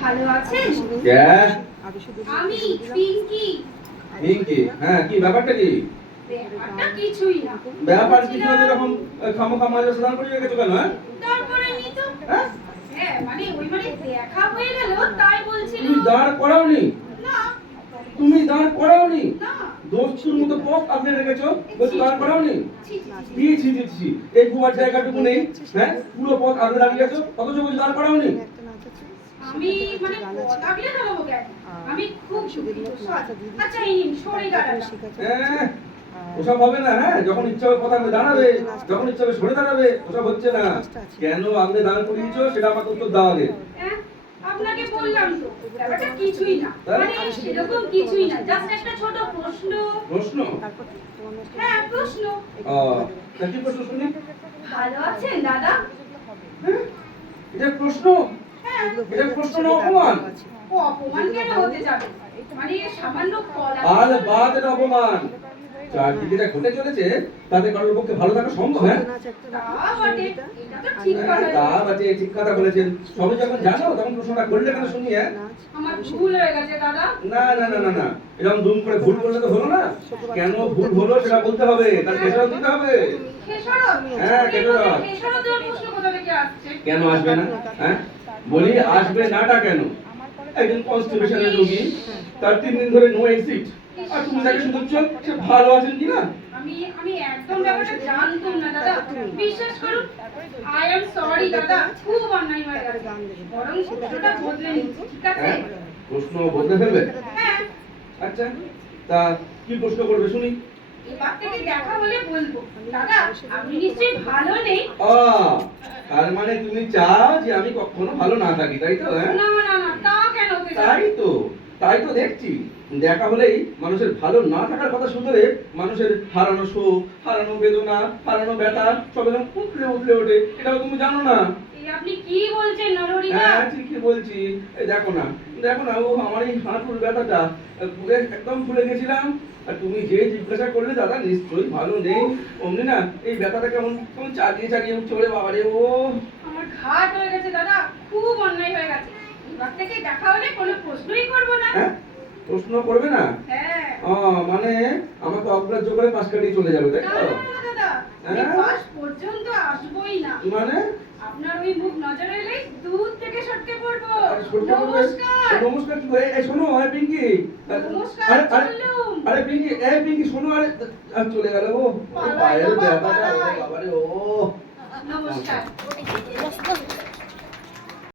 ভালো আছেন? আমি পিঙ্কি। পিঙ্কি, হ্যাঁ, কি ব্যাপারটা কি? ব্যাপারটা কিছুই না। ব্যাপার কিছু না, এরকম খামোখা মাঝে স্নান করে রেখেছো কেন? তারপরে নি তো। হ্যাঁ, মানে ওই মানে দেখা হয়ে গেল তাই বলছিল। তুমি দাঁড় করাওনি? না তুমি দাঁড় করাওনি? না। দোস্তুর মতো পথ আপনি রেখেছো, বলছো দাঁড় করাওনি? ছি ছি ছি। ছি ছি ছি ছি, এই কুয়ার জায়গাটুকু নেই, হ্যাঁ, পুরো পথ আপনি দাঁড়িয়েছো, অথচ বলছো দাঁড় করাওনি? আমি মানে কথা বলে দাঁড়াবো কেন? আমি খুব দুঃখিত স্যার। আচ্ছা এই নিন সরে দাঁড়ালাম। হ্যাঁ, ওসব হবে না। হ্যাঁ, যখন ইচ্ছা হবে কথা আপনি দাঁড়াবে, যখন ইচ্ছা হবে সরে দাঁড়াবে, ওসব হচ্ছে না। কেন আপনি দাঁড় করিয়েছো সেটা আমাকে উত্তর দাও আগে। হ্যাঁ, আপনাকে বললাম তো ব্যাপারটা কিছুই না। মানে সেরকম কিছুই না, জাস্ট একটা ছোট প্রশ্ন। প্রশ্ন? হ্যাঁ প্রশ্ন। তা কি প্রশ্ন শুনি? ভালো আছেন দাদা? হ্যাঁ, এটা প্রশ্ন? হ্যাঁ। এটা প্রশ্ন না অপমান? ও অপমান কেন হতে যাবে? মানে সামান্য কলা। আরে বাদ, এটা অপমান। চারদিকে যা ঘটে চলেছে তাতে কারোর পক্ষে ভালো থাকা সম্ভব? হ্যাঁ, তা বটে, এটা তো ঠিক কথা। তা বাজে, ঠিক কথা বলেছেন। সবাই যখন জানো তখন প্রশ্নটা করলে কেন শুনি? হ্যাঁ, আমার ভুল হয়ে গেছে দাদা। না না না না না, এরকম দুম করে ভুল করলে তো হলো না। কেন ভুল হলো সেটা বলতে হবে, তার খেসারত দিতে হবে। খেসারত? হ্যাঁ, খেসারত। খেসারত দেওয়ার প্রশ্ন কোথা থেকে আসছে? কেন আসবে না? হ্যাঁ, বলি আসবে নাটা কেন? একজন কনস্টিটিউশনের রোগী, তার 3 দিন ধরে নো এক্সিট, আর তুমি তাকে শুধু সে ভালো আছেন কিনা? আমি আমি একদম ব্যাপারটা জানতাম না দাদা। বিশ্বাস করুন, আই এম সরি দাদা, খুব অন্যায় হয়ে গেছে। বরং প্রশ্নটা বদলে নিচ্ছি, ঠিক আছে? হ্যাঁ, প্রশ্ন বদলে ফেলবে? হ্যাঁ। আচ্ছা, তা কি প্রশ্ন করবে শুনি? এবার থেকে দেখা হলে বলবো, দাদা আপনি নিশ্চয়ই ভালো নেই। তার মানে তুমি চাও যে আমি কখনো ভালো না থাকি, তাই তো? হ্যাঁ, না না না, তা কেন হতে যাবে? তাই তো দেখছি। দেখা হলেই মানুষের ভালো না থাকার কথা শুনলে মানুষের হারানো সুখ, হারানো বেদনা, হারানো ব্যথা সব এরকম উঠলে উঠলে ওঠে। এটাও তুমি জানো না? এই আপনি কি বলছেন নরহরিদা? হ্যাঁ, ঠিকই বলছি। এই দেখো না, দেখো না, ও আমার এই হাঁটুর ব্যথাটা পুরো একদম ভুলে গেছিলাম। আর তুমি যে জিজ্ঞাসা করলে দাদা নিশ্চয়ই ভালো নেই, অমনি না এই ব্যথাটা কেমন কেমন চালিয়ে চালিয়ে চলে বাবারে। ও আমার ঘাট হয়ে গেছে দাদা, খুব অন্যায় হয়ে গেছে। এবার থেকে দেখা হলে কোনো প্রশ্নই করব না। হ্যাঁ, প্রশ্ন করবে না? হ্যাঁ। মানে আমাকে অগ্রাহ্য করে পাশ কাটিয়ে চলে যাবে, তাই না তো? না না দাদা, আমি হ্যাঁ? পাশ পর্যন্ত আসবই না। মানে আপনার ওই মুখ নজরে এলে দূর থেকে সটকে পড়বো। সরকার বলবে, নমস্কার। নমস্কার কি? এই শোনো, পিঙ্কি। নমস্কার, চললুম। আরে পিঙ্কি, পিঙ্কি শোনো। আরে চলে গেল ও। পালাই পায়ের বাবা, ব্যথাটা, ও পালাই। বাবারে। ও নমস্কার।